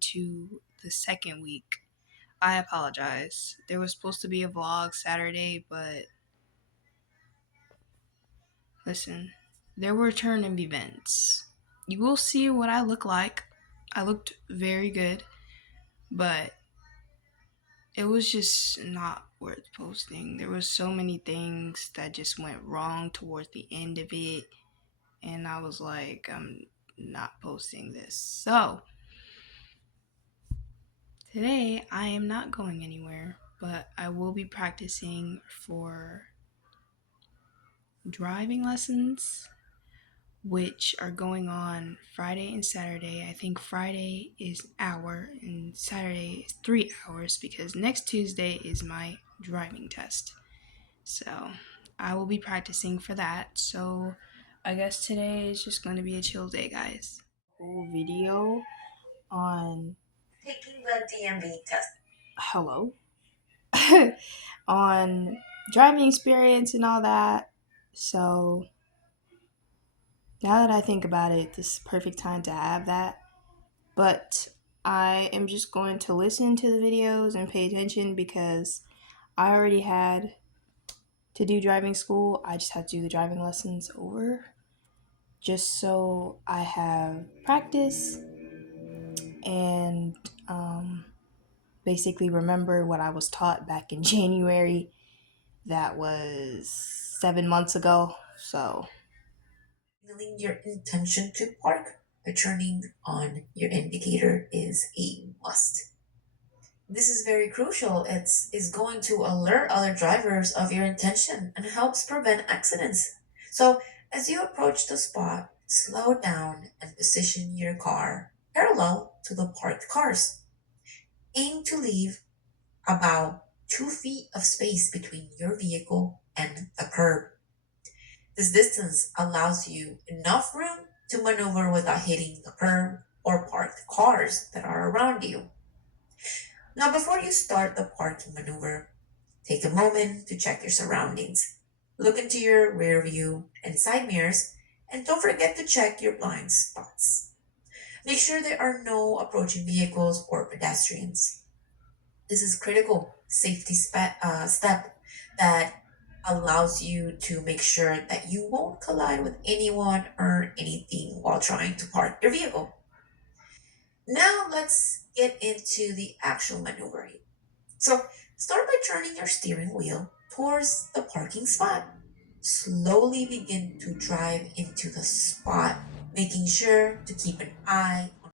into the second week. I apologize. There was supposed to be a vlog Saturday, but listen, there were turn of events. You will see what I look like. I looked very good, but it was just not worth posting. There was so many things that just went wrong towards the end of it, and I was like, I'm not posting this. So today I am not going anywhere, but I will be practicing for driving lessons, which are going on Friday and Saturday. I think Friday is an hour and Saturday is 3 hours because next Tuesday is my driving test. So I will be practicing for that. So I guess today is just going to be a chill day, guys. Whole video on taking the DMV test. Hello. On driving experience and all that. So now that I think about it, this is the perfect time to have that. But I am just going to listen to the videos and pay attention because I already had to do driving school. I just had to do the driving lessons over just so I have practice and basically remember what I was taught back in January. That was 7 months ago. So Signaling your intention to park by turning on your indicator is a must. This is very crucial. It's going to alert other drivers of your intention and helps prevent accidents. So, as you approach the spot, slow down and position your car parallel to the parked cars. Aim to leave about 2 feet of space between your vehicle and the curb. This distance allows you enough room to maneuver without hitting the curb or parked cars that are around you. Now, before you start the parking maneuver, take a moment to check your surroundings. Look into your rear view and side mirrors, and don't forget to check your blind spots. Make sure there are no approaching vehicles or pedestrians. This is critical safety step that allows you to make sure that you won't collide with anyone or anything while trying to park your vehicle. Now let's get into the actual maneuvering. So start by turning your steering wheel towards the parking spot. Slowly begin to drive into the spot, making sure to keep an eye on.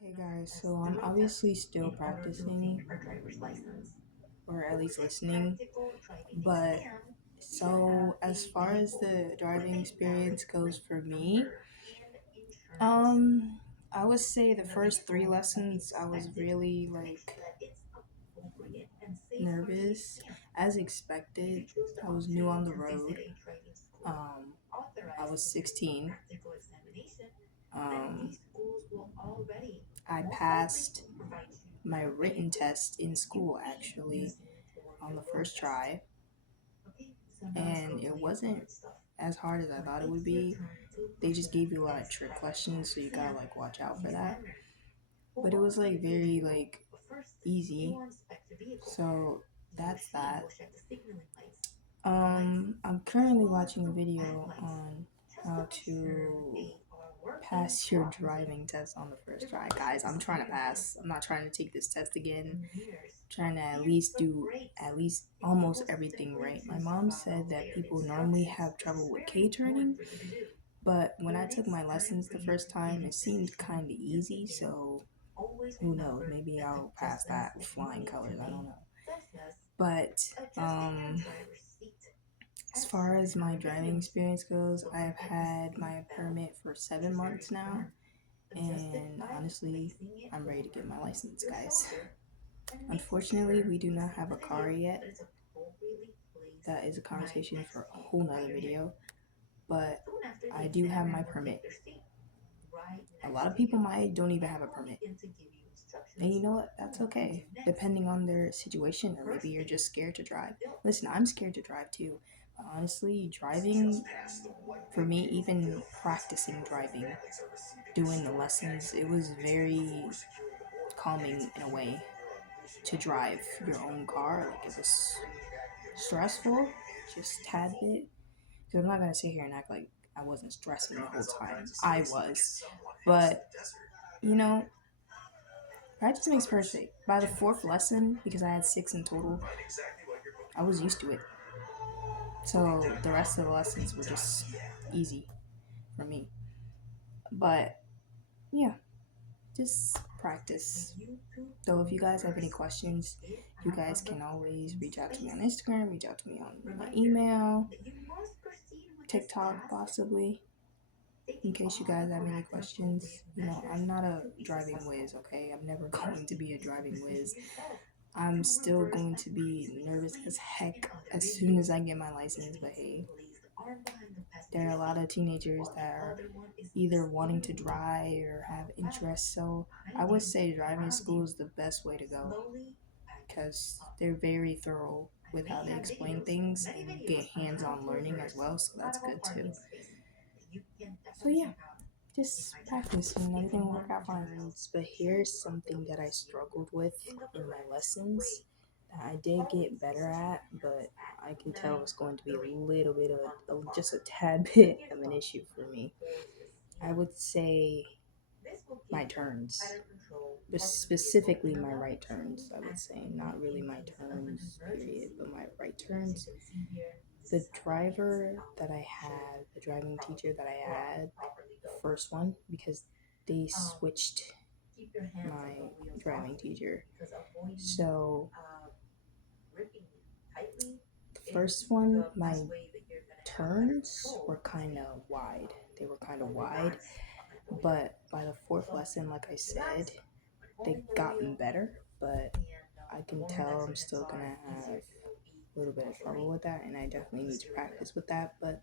Hey guys, so I'm obviously still in order to obtain practicing, our driver's license. or at least listening, Practical driving but exam, you should so have as a far as vehicle the with driving a valid experience goes plate for me, number and insurance. um, I would say the The first three vehicle must be lessons I was inspected really to make sure like that it's appropriate and safe for the nervous, exam. as If expected. you choose to I was new option on the and visit road. a driving school Um, I authorized was to do 16. practical examination, then Um, these schools will already I most likely passed provide you my with a written vehicle test in that you school will be actually using for on your the road first test. try, Okay, so now let's go and to it the wasn't hard stuff. as hard as I When thought it would it's your be. turn to They just present gave you a lot of this trick driver's questions, so you gotta exam, like watch out the for that. examiner will But it walk was you like through the very vehicle. like But first, they easy. will inspect the vehicle. So The that's machine will that. check the signaling lights, brake lights, I'm as currently well as watching a the back video lights, on just to how make sure to they are working pass your properly. driving test on the The first try. revision Guys, I'm trying to steering wheel, pass. I'm not trying to take this test the again. mirrors, Trying to at and least the do brakes. at least It almost goes everything simply right. My to mom follow said that their people normally instructions. have This trouble is with very K important turning, for you to do. but when I When took it's my time lessons for the you first to get time, a it seemed position kind of to easy. begin, So always who knows? remember Maybe that I'll pass adjustments that with flying moving to colors. I don't a know. such as But adjusting your driver's seat as and far certain as my other driving videos. experience goes, Don't I've forget the had seat my belt, permit for which seven is very months now, important. Adjust it and by honestly, placing it I'm ready to get over my license, your guys. shoulder and making Unfortunately, sure we do not based on have the a car video yet. that it's appropriately placed That is a right conversation next for a to you, whole right nother here. video, but Soon after, the I do have my examiner will take permit. their seat right A next lot of to people you my don't even have and a will permit. begin to give you And you instructions know what? on That's what to do okay, next. depending on their situation, or maybe First you're thing, just scared to drive. fill. Listen, I'm scared to drive too. But honestly, driving, for me, even practicing driving, doing the lessons, it was very calming in a way to drive your own car. Like, it was stressful, just tad bit. Because I'm not gonna sit here and act like I wasn't stressing the whole time. I was, but you know, practice makes perfect. By the fourth lesson, because I had six in total, I was used to it. So the rest of the lessons were just easy for me. But yeah, just practice. So if you guys have any questions, you guys can always reach out to me on Instagram, reach out to me on my email, TikTok possibly, in case you guys have any questions. You know, I'm not a driving whiz, okay? I'm never going to be a driving whiz. I'm still going to be nervous as heck as soon as I get my license, but hey, there are a lot of teenagers that are either wanting to drive or have interest, so I would say driving school is the best way to go because they're very thorough with how they explain things and you get hands-on learning as well, so that's good too. So yeah, just practice and everything will work out fine. But here's something that I struggled with in my lessons that I did get better at, but I can tell it's going to be a little bit of just a tad bit of an issue for me. I would say my turns, but specifically my right turns. I would say not really my turns, period, but my right turns. The driver that I had, the driving teacher that I had, the first one, because they switched my driving teacher. So the first one, my turns were kind of wide. They were kind of wide, but by the fourth lesson, like I said, they gotten better. But I can tell I'm still gonna have a little bit of trouble with that, and I definitely need to practice with that. But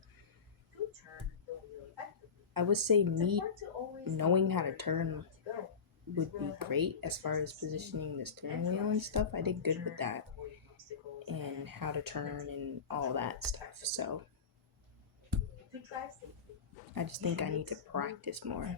I would say me knowing how to turn would be great as far as positioning the steering wheel and stuff. I did good with that and how to turn and all that stuff. So I just think I need to practice more.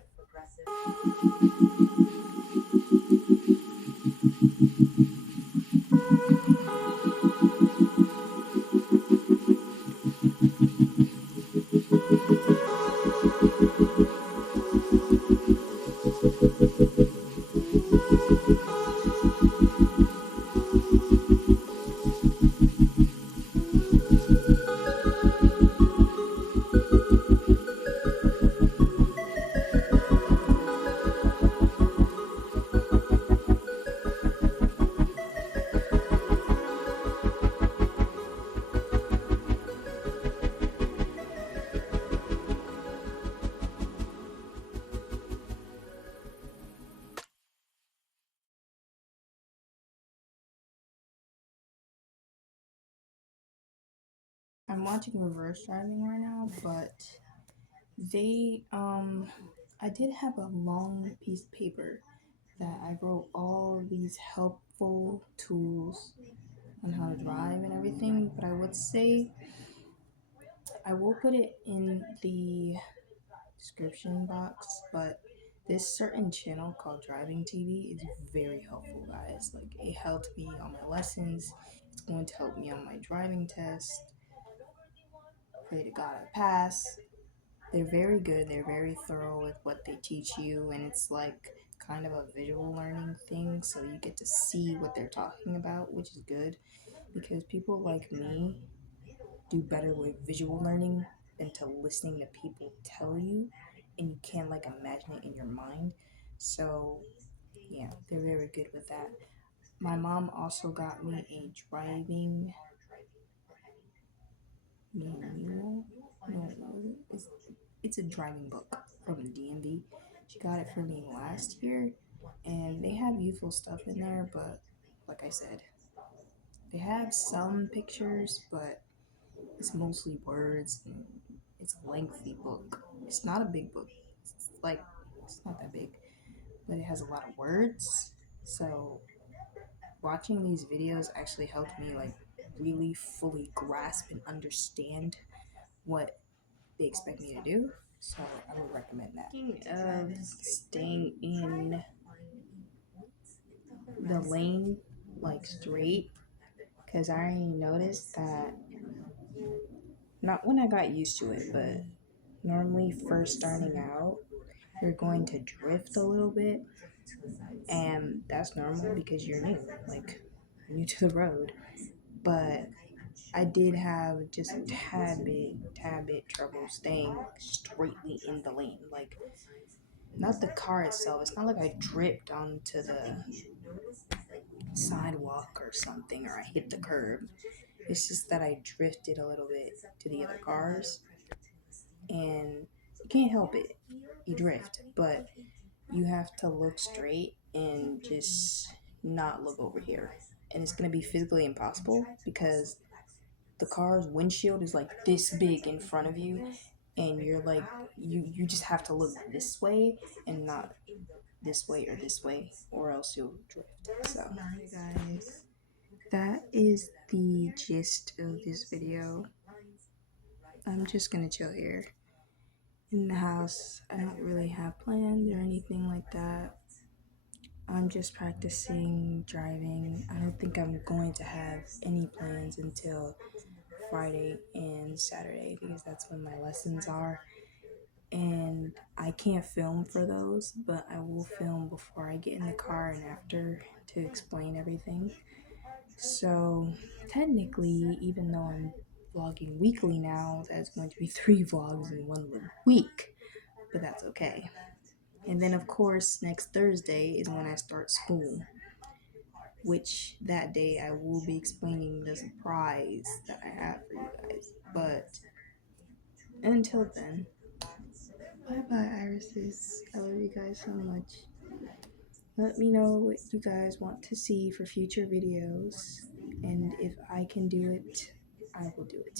I'm watching reverse driving right now, but they I did have a long piece of paper that I wrote all these helpful tools on how to drive and everything, but I would say I will put it in the description box, but this certain channel called Driving TV is very helpful, guys. Like, it helped me on my lessons. It's going to help me on my driving test. Pray to God I pass. They're very good. They're very thorough with what they teach you, and it's like kind of a visual learning thing, so you get to see what they're talking about, which is good because people like me do better with visual learning than to listening to people tell you, and you can't like imagine it in your mind. So yeah, they're very good with that. My mom also got me a driving manual. No, it's a driving book from the DMV. She got it for me last year, and they have useful stuff in there, but like I said, they have some pictures, but it's mostly words, and it's a lengthy book. It's not a big book. It's like it's not that big, but it has a lot of words. So watching these videos actually helped me like really fully grasp and understand what they expect me to do. So I would recommend that. Speaking of staying in the lane like straight, because I already noticed that not when I got used to it, but normally first starting out, you're going to drift a little bit, and that's normal because you're new, like new to the road. But I did have just a tad bit trouble staying straightly in the lane. Like, not the car itself. It's not like I dripped onto the sidewalk or something, or I hit the curb. It's just that I drifted a little bit to the other cars, and you can't help it. You drift, but you have to look straight and just not look over here. And it's going to be physically impossible because the car's windshield is like this big in front of you, and you're like you just have to look this way and not this way, or else you'll drift. So hey guys, that is the gist of this video. I'm just gonna chill here in the house. I don't really have plans or anything like that. I'm just practicing driving. I don't think I'm going to have any plans until Friday and Saturday because that's when my lessons are. And I can't film for those, but I will film before I get in the car and after to explain everything. So technically, even though I'm vlogging weekly now, that's going to be 3 vlogs in 1 week, but that's okay. And then, of course, next Thursday is when I start school, which that day I will be explaining the surprise that I have for you guys. But until then, bye bye, irises. I love you guys so much. Let me know what you guys want to see for future videos, and if I can do it, I will do it.